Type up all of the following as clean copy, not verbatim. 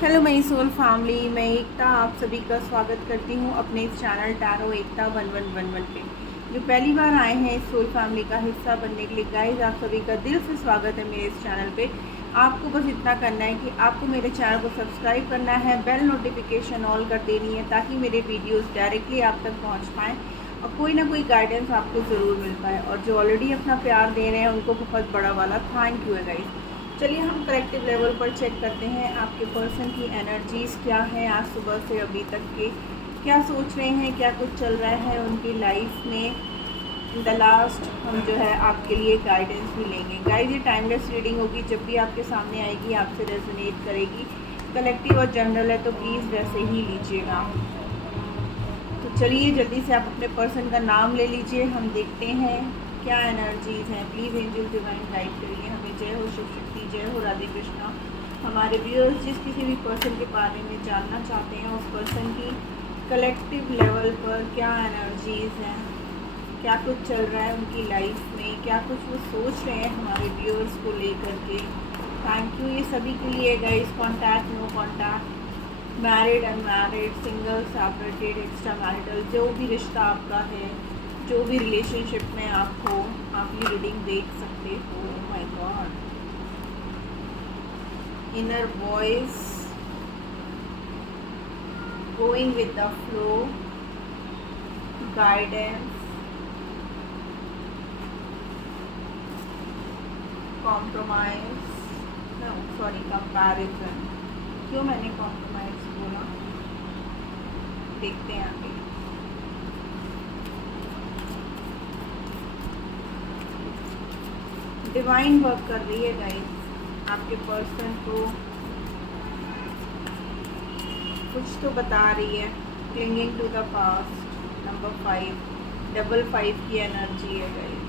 Hello मई soul family, मैं एकता आप सभी का स्वागत करती हूँ अपने इस चैनल टैरो एकता 1111 पे। जो पहली बार आए हैं इस सोल फैमिली का हिस्सा बनने के लिए गाइस, आप सभी का दिल से स्वागत है मेरे इस चैनल पे। आपको बस इतना करना है कि आपको मेरे चैनल को सब्सक्राइब करना है, बेल नोटिफिकेशन ऑल कर देनी है ताकि मेरे वीडियोज़ डायरेक्टली आप तक पहुँच पाएँ और कोई ना कोई गाइडेंस आपको ज़रूर मिल पाए। और जो ऑलरेडी अपना प्यार दे रहे हैं उनको बहुत बड़ा वाला थैंक यू है गाइस। चलिए हम कलेक्टिव लेवल पर चेक करते हैं आपके पर्सन की एनर्जीज़ क्या है, आज सुबह से अभी तक के क्या सोच रहे हैं, क्या कुछ चल रहा है उनकी लाइफ में। द लास्ट हम जो है आपके लिए गाइडेंस भी लेंगे गाइस। ये टाइमलेस रीडिंग होगी, जब भी आपके सामने आएगी आपसे रेजोनेट करेगी। कलेक्टिव और जनरल है तो प्लीज़ वैसे ही लीजिएगा। तो चलिए जल्दी से आप अपने पर्सन का नाम ले लीजिए, हम देखते हैं क्या एनर्जीज़ हैं। प्लीज़ एंजल डिवाइन गाइड करिए हमें। जय हो शिव शक्ति, जय हो राधे कृष्णा। हमारे व्यूअर्स जिस किसी भी पर्सन के बारे में जानना चाहते हैं उस पर्सन की कलेक्टिव लेवल पर क्या एनर्जीज़ हैं, क्या कुछ चल रहा है उनकी लाइफ में, क्या कुछ वो सोच रहे हैं हमारे व्यूअर्स को लेकर के। थैंक यू ये सभी के लिए guys. Contact, no contact, married, unmarried, single, separated, extra marital, जो भी रिश्ता आपका है, जो भी रिलेशनशिप में आप हो, आप ये रीडिंग देख सकते हो। My God, inner voice, going with the flow, guidance, compromise, no sorry comparison. क्यों मैंने कॉम्प्रोमाइज बोला, देखते हैं आगे। डिवाइन वर्क कर रही है गाइस, आपके पर्सन को कुछ तो बता रही है। Clinging to the past, number 5, double 5 की एनर्जी है guys.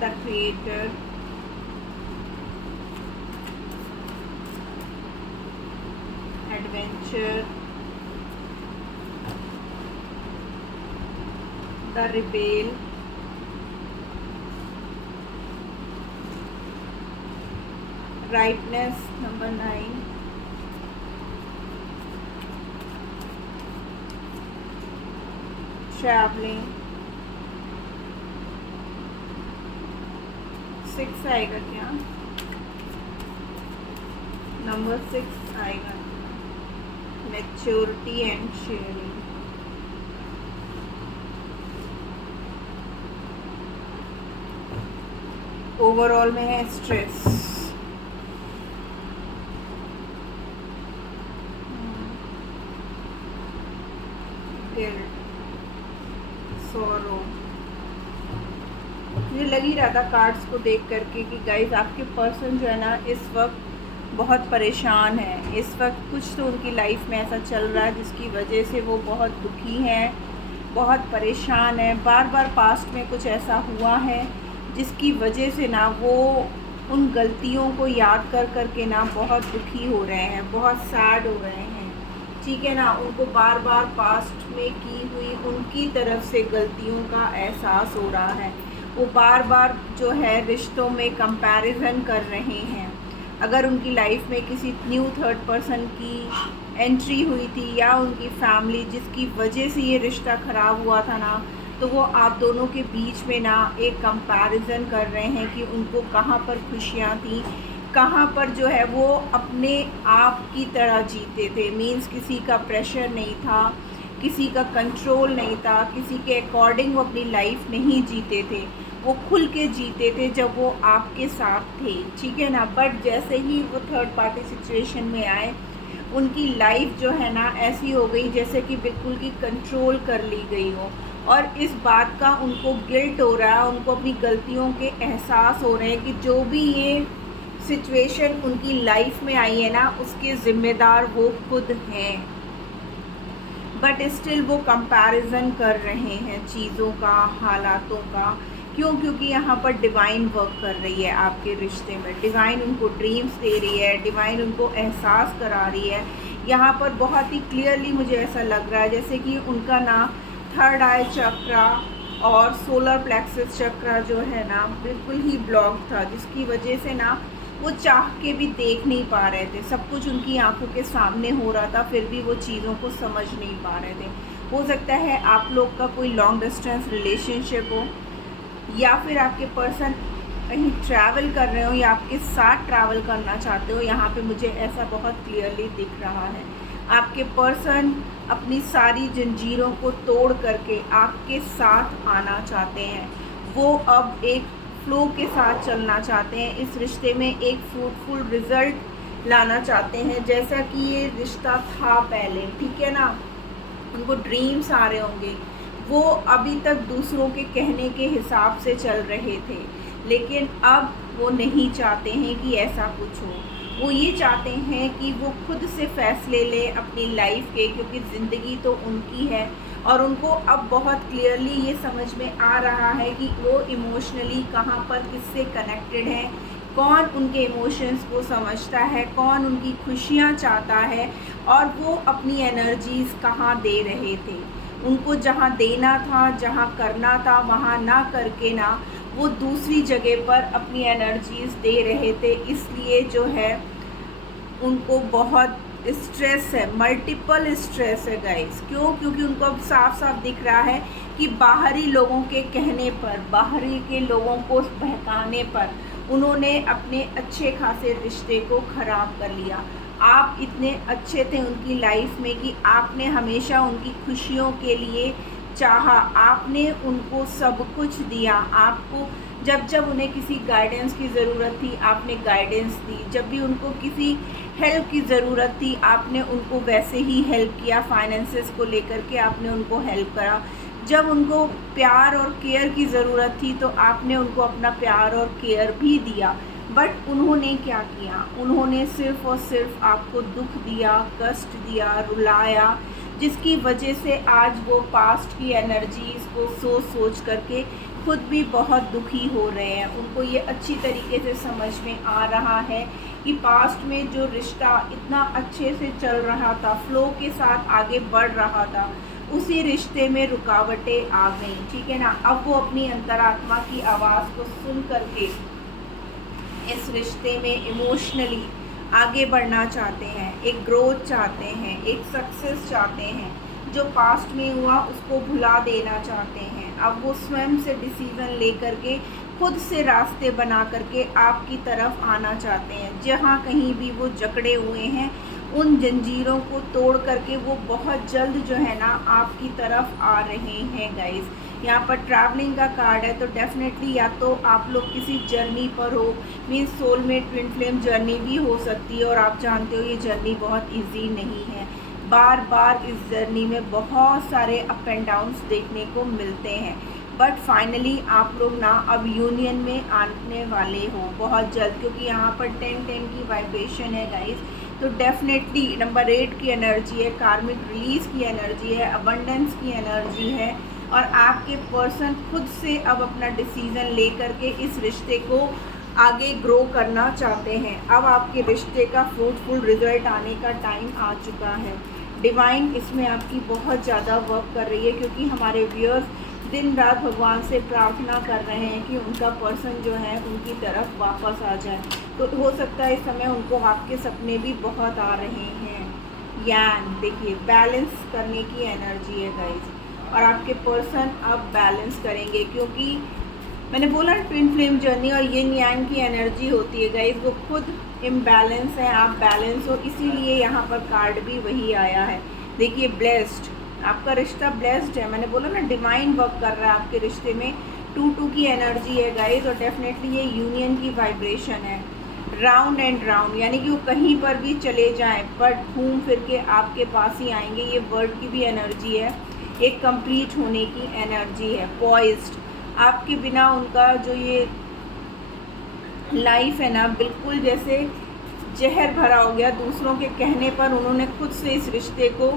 The creator, adventure, the rebel, rightness, number 9, travelling, 6 आएगा क्या, नंबर 6 आएगा, मैच्योरिटी एंड शेयरिंग। ओवरऑल में है स्ट्रेस, गिल्ट, सॉरो। मुझे लग ही रहा था कार्ड्स को देख करके कि गाइस आपके पर्सन जो है ना इस वक्त बहुत परेशान है। इस वक्त कुछ तो उनकी लाइफ में ऐसा चल रहा है जिसकी वजह से वो बहुत दुखी हैं, बहुत परेशान है। बार बार पास्ट में कुछ ऐसा हुआ है जिसकी वजह से ना वो उन गलतियों को याद कर कर के ना बहुत दुखी हो रहे हैं, बहुत सैड हो रहे हैं। ठीक है ना, उनको बार बार पास्ट में की हुई उनकी तरफ से गलतियों का एहसास हो रहा है। वो बार बार जो है रिश्तों में कंपैरिजन कर रहे हैं। अगर उनकी लाइफ में किसी न्यू थर्ड पर्सन की एंट्री हुई थी या उनकी फैमिली जिसकी वजह से ये रिश्ता ख़राब हुआ था ना, तो वो आप दोनों के बीच में ना एक कंपैरिजन कर रहे हैं कि उनको कहाँ पर खुशियाँ थी, कहाँ पर जो है वो अपने आप की तरह जीते थे। मीन्स किसी का प्रेशर नहीं था, किसी का कंट्रोल नहीं था, किसी के अकॉर्डिंग वो अपनी लाइफ नहीं जीते थे, वो खुल के जीते थे जब वो आपके साथ थे। ठीक है ना, बट जैसे ही वो थर्ड पार्टी सिचुएशन में आए उनकी लाइफ जो है ना ऐसी हो गई जैसे कि बिल्कुल की कंट्रोल कर ली गई हो। और इस बात का उनको गिल्ट हो रहा है, उनको अपनी गलतियों के एहसास हो रहे हैं कि जो भी ये सिचुएशन उनकी लाइफ में आई है ना उसके ज़िम्मेदार वो खुद हैं। बट स्टिल वो कंपैरिजन कर रहे हैं चीज़ों का, हालातों का। क्यों? क्योंकि यहाँ पर डिवाइन वर्क कर रही है आपके रिश्ते में। डिवाइन उनको ड्रीम्स दे रही है, डिवाइन उनको एहसास करा रही है। यहाँ पर बहुत ही क्लियरली मुझे ऐसा लग रहा है जैसे कि उनका ना थर्ड आई चक्रा और सोलर प्लेक्सस चक्र जो है ना बिल्कुल ही ब्लॉक था, जिसकी वजह से ना वो चाह के भी देख नहीं पा रहे थे। सब कुछ उनकी आंखों के सामने हो रहा था, फिर भी वो चीज़ों को समझ नहीं पा रहे थे। हो सकता है आप लोग का कोई लॉन्ग डिस्टेंस रिलेशनशिप हो, या फिर आपके पर्सन कहीं ट्रैवल कर रहे हो या आपके साथ ट्रैवल करना चाहते हो। यहाँ पे मुझे ऐसा बहुत क्लियरली दिख रहा है। आपके पर्सन अपनी सारी जंजीरों को तोड़ करके आपके साथ आना चाहते हैं। वो अब एक फ्लो के साथ चलना चाहते हैं, इस रिश्ते में एक फ्रूटफुल रिज़ल्ट लाना चाहते हैं, जैसा कि ये रिश्ता था पहले, ठीक है ना। उनको ड्रीम्स आ रहे होंगे। वो अभी तक दूसरों के कहने के हिसाब से चल रहे थे, लेकिन अब वो नहीं चाहते हैं कि ऐसा कुछ हो। वो ये चाहते हैं कि वो खुद से फ़ैसले लें अपनी लाइफ के, क्योंकि ज़िंदगी तो उनकी है। और उनको अब बहुत क्लियरली ये समझ में आ रहा है कि वो इमोशनली कहाँ पर किससे कनेक्टेड हैं, कौन उनके इमोशंस को समझता है, कौन उनकी खुशियाँ चाहता है, और वो अपनी एनर्जीज़ कहाँ दे रहे थे। उनको जहाँ देना था, जहाँ करना था, वहाँ ना करके ना वो दूसरी जगह पर अपनी एनर्जीज़ दे रहे थे। इसलिए जो है उनको बहुत स्ट्रेस है, मल्टीपल स्ट्रेस है गाइस। क्यों? क्योंकि उनको अब साफ साफ दिख रहा है कि बाहरी लोगों के कहने पर, बाहरी के लोगों को बहकाने पर उन्होंने अपने अच्छे खासे रिश्ते को ख़राब कर लिया। आप इतने अच्छे थे उनकी लाइफ में कि आपने हमेशा उनकी खुशियों के लिए चाहा, आपने उनको सब कुछ दिया। आपको जब जब उन्हें किसी गाइडेंस की ज़रूरत थी आपने गाइडेंस दी, जब भी उनको किसी हेल्प की ज़रूरत थी आपने उनको वैसे ही हेल्प किया। फाइनेंसेस को लेकर के आपने उनको हेल्प करा। जब उनको प्यार और केयर की ज़रूरत थी तो आपने उनको अपना प्यार और केयर भी दिया। बट उन्होंने क्या किया? उन्होंने सिर्फ़ और सिर्फ आपको दुख दिया, कष्ट दिया, रुलाया, जिसकी वजह से आज वो पास्ट की एनर्जीज़ को सोच सोच करके खुद भी बहुत दुखी हो रहे हैं। उनको ये अच्छी तरीके से समझ में आ रहा है कि पास्ट में जो रिश्ता इतना अच्छे से चल रहा था, फ्लो के साथ आगे बढ़ रहा था, उसी रिश्ते में रुकावटें आ गई, ठीक है ना। अब वो अपनी अंतरात्मा की आवाज़ को सुन करके इस रिश्ते में इमोशनली आगे बढ़ना चाहते हैं, एक ग्रोथ चाहते हैं, एक सक्सेस चाहते हैं। जो पास्ट में हुआ उसको भुला देना चाहते हैं। अब वो स्वयं से डिसीज़न ले करके खुद से रास्ते बना करके आपकी तरफ आना चाहते हैं। जहाँ कहीं भी वो जकड़े हुए हैं उन जंजीरों को तोड़ करके वो बहुत जल्द जो है ना आपकी तरफ आ रहे हैं गाइस। यहाँ पर ट्रैवलिंग का कार्ड है, तो डेफिनेटली या तो आप लोग किसी जर्नी पर हो, means soulmate twin flame journey भी हो सकती है। और आप जानते हो ये जर्नी बहुत इजी नहीं है। बार बार इस जर्नी में बहुत सारे अप एंड डाउन्स देखने को मिलते हैं, बट फाइनली आप लोग ना अब यूनियन में आने वाले हो बहुत जल्द, क्योंकि यहाँ पर 10-10 की वाइब्रेशन है गाइस। तो डेफिनेटली नंबर 8 की एनर्जी है, कार्मिक रिलीज़ की एनर्जी है, अबंडेंस की एनर्जी है। और आपके पर्सन खुद से अब अपना डिसीज़न ले करके इस रिश्ते को आगे ग्रो करना चाहते हैं। अब आपके रिश्ते का फ्रूटफुल रिजल्ट आने का टाइम आ चुका है। डिवाइन इसमें आपकी बहुत ज़्यादा वर्क कर रही है, क्योंकि हमारे व्यूअर्स दिन रात भगवान से प्रार्थना कर रहे हैं कि उनका पर्सन जो है उनकी तरफ वापस आ जाए। तो हो सकता है इस समय उनको आपके सपने भी बहुत आ रहे हैं। यान देखिए बैलेंस करने की एनर्जी है गाइस, और आपके पर्सन अब बैलेंस करेंगे, क्योंकि मैंने बोला ट्विन फ्लेम जर्नी और यिन यांग की एनर्जी होती है गाइस। वो खुद इम्बैलेंस है, आप बैलेंस हो, इसीलिए यहाँ पर कार्ड भी वही आया है। देखिए ब्लेस्ड, आपका रिश्ता ब्लेस्ड है। मैंने बोला ना डिवाइन वर्क कर रहा है आपके रिश्ते में। 2-2 की एनर्जी है गाइस, और डेफिनेटली ये यूनियन की वाइब्रेशन है। राउंड एंड राउंड, यानी कि वो कहीं पर भी चले जाएं बट घूम फिर के आपके पास ही आएंगे। ये वर्ड की भी एनर्जी है, एक कंप्लीट होने की एनर्जी है। पॉइज्ड, आपके बिना उनका जो ये लाइफ है ना बिल्कुल जैसे जहर भरा हो गया। दूसरों के कहने पर उन्होंने खुद से इस रिश्ते को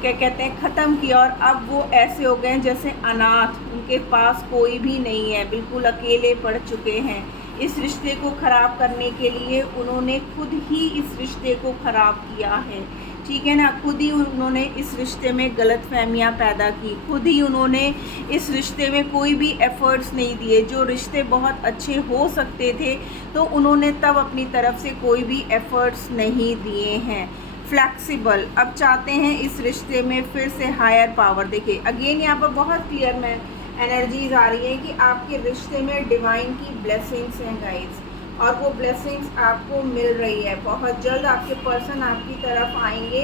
क्या कहते हैं ख़त्म किया, और अब वो ऐसे हो गए हैं जैसे अनाथ, उनके पास कोई भी नहीं है, बिल्कुल अकेले पड़ चुके हैं। इस रिश्ते को ख़राब करने के लिए उन्होंने खुद ही इस रिश्ते को ख़राब किया है, ठीक है ना। खुद ही उन्होंने इस रिश्ते में गलतफहमियां पैदा की, खुद ही उन्होंने इस रिश्ते में कोई भी एफ़र्ट्स नहीं दिए। जो रिश्ते बहुत अच्छे हो सकते थे तो उन्होंने तब अपनी तरफ से कोई भी एफ़र्ट्स नहीं दिए हैं। फ्लैक्सिबल, अब चाहते हैं इस रिश्ते में फिर से हायर पावर। देखिए अगेन यहाँ पर बहुत क्लियर में एनर्जीज आ रही है कि आपके रिश्ते में डिवाइन की ब्लेसिंग्स हैं गाइस, और वो ब्लेसिंग्स आपको मिल रही है। बहुत जल्द आपके पर्सन आपकी तरफ आएंगे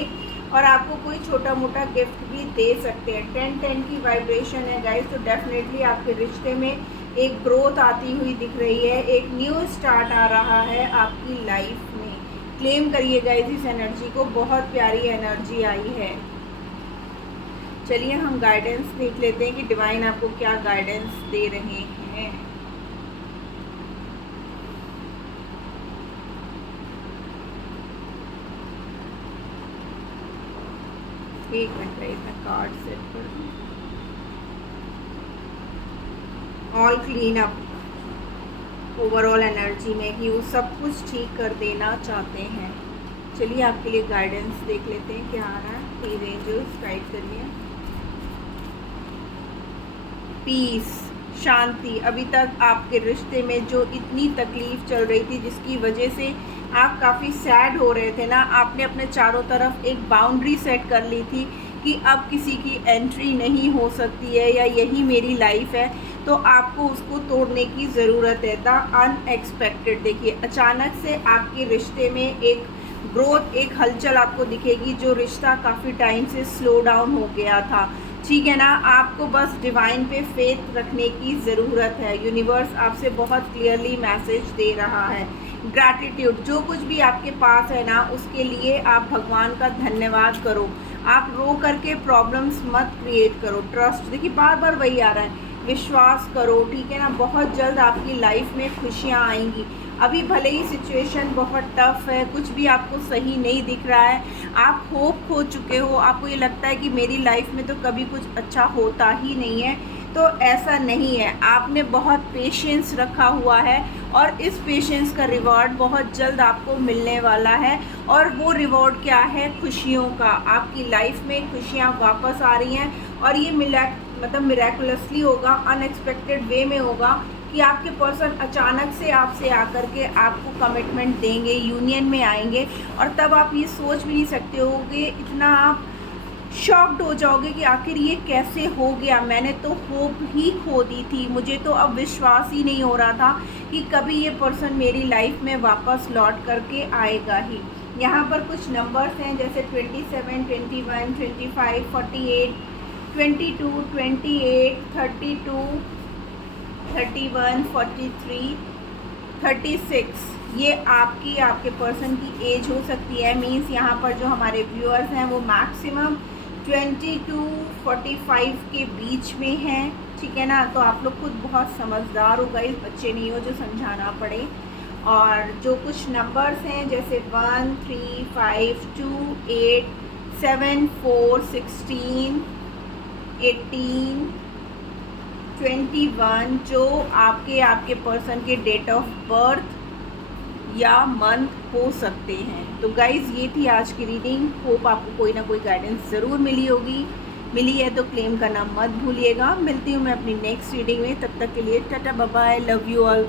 और आपको कोई छोटा मोटा गिफ्ट भी दे सकते हैं। 10-10 की वाइब्रेशन है गाइस, तो डेफिनेटली आपके रिश्ते में एक ग्रोथ आती हुई दिख रही है, एक न्यू स्टार्ट आ रहा है आपकी लाइफ में। क्लेम करिए गाइस इस एनर्जी को, बहुत प्यारी एनर्जी आई है। चलिए हम गाइडेंस देख लेते हैं कि डिवाइन आपको क्या गाइडेंस दे रहे हैं। एक मिनट गाइस, मैं कार्ड सेट कर दूं। All clean up, overall energy में कि वो सब कुछ ठीक कर देना चाहते हैं। चलिए आपके लिए गाइडेंस देख लेते हैं क्या आ रहा है। प्लीज एंजल्स गाइड करिए। पीस, शांति। अभी तक आपके रिश्ते में जो इतनी तकलीफ़ चल रही थी, जिसकी वजह से आप काफ़ी सैड हो रहे थे ना, आपने अपने चारों तरफ एक बाउंड्री सेट कर ली थी कि अब किसी की एंट्री नहीं हो सकती है या यही मेरी लाइफ है, तो आपको उसको तोड़ने की ज़रूरत है। द अनएक्सपेक्टेड, देखिए अचानक से आपके रिश्ते में एक ग्रोथ, एक हलचल आपको दिखेगी। जो रिश्ता काफ़ी टाइम से स्लो डाउन हो गया था, ठीक है ना। आपको बस डिवाइन पे फेथ रखने की ज़रूरत है। यूनिवर्स आपसे बहुत क्लियरली मैसेज दे रहा है। ग्रैटिट्यूड, जो कुछ भी आपके पास है ना, उसके लिए आप भगवान का धन्यवाद करो। आप रो करके प्रॉब्लम्स मत क्रिएट करो। ट्रस्ट, देखिए बार बार वही आ रहा है, विश्वास करो, ठीक है ना। बहुत जल्द आपकी लाइफ में खुशियाँ आएंगी। अभी भले ही सिचुएशन बहुत टफ है, कुछ भी आपको सही नहीं दिख रहा है, आप होप खो चुके हो, आपको ये लगता है कि मेरी लाइफ में तो कभी कुछ अच्छा होता ही नहीं है, तो ऐसा नहीं है। आपने बहुत पेशेंस रखा हुआ है और इस पेशेंस का रिवॉर्ड बहुत जल्द आपको मिलने वाला है। और वो रिवॉर्ड क्या है? खुशियों का। आपकी लाइफ में खुशियाँ वापस आ रही हैं और ये मिरेकुलसली होगा, अनएक्सपेक्टेड वे में होगा कि आपके पर्सन अचानक से आपसे आकर के आपको कमिटमेंट देंगे, यूनियन में आएंगे, और तब आप ये सोच भी नहीं सकते होगे, इतना आप शॉक्ड हो जाओगे कि आखिर ये कैसे हो गया, मैंने तो होप ही खो दी थी, मुझे तो अब विश्वास ही नहीं हो रहा था कि कभी ये पर्सन मेरी लाइफ में वापस लौट करके आएगा ही। यहाँ पर कुछ नंबर्स हैं जैसे 27, 21, 25, 48, 22, 28, 32, 31, 43, 36। ये आपके पर्सन की एज हो सकती है। मीन्स यहाँ पर जो हमारे व्यूअर्स हैं वो मैक्सिमम 20 to 45 के बीच में हैं, ठीक है ना। तो आप लोग खुद बहुत समझदार हो, गाइस बच्चे नहीं हो जो समझाना पड़े। और जो कुछ नंबर्स हैं जैसे 1, 3, 5, 2, 8, 7, 4, 16, 18, 21, जो आपके पर्सन के डेट ऑफ बर्थ या मंथ हो सकते हैं। तो गाइज़ ये थी आज की रीडिंग। होप आपको कोई ना कोई गाइडेंस ज़रूर मिली होगी। मिली है तो क्लेम करना मत भूलिएगा। मिलती हूँ मैं अपनी नेक्स्ट रीडिंग में, तब तक के लिए tata bye bye, love you all.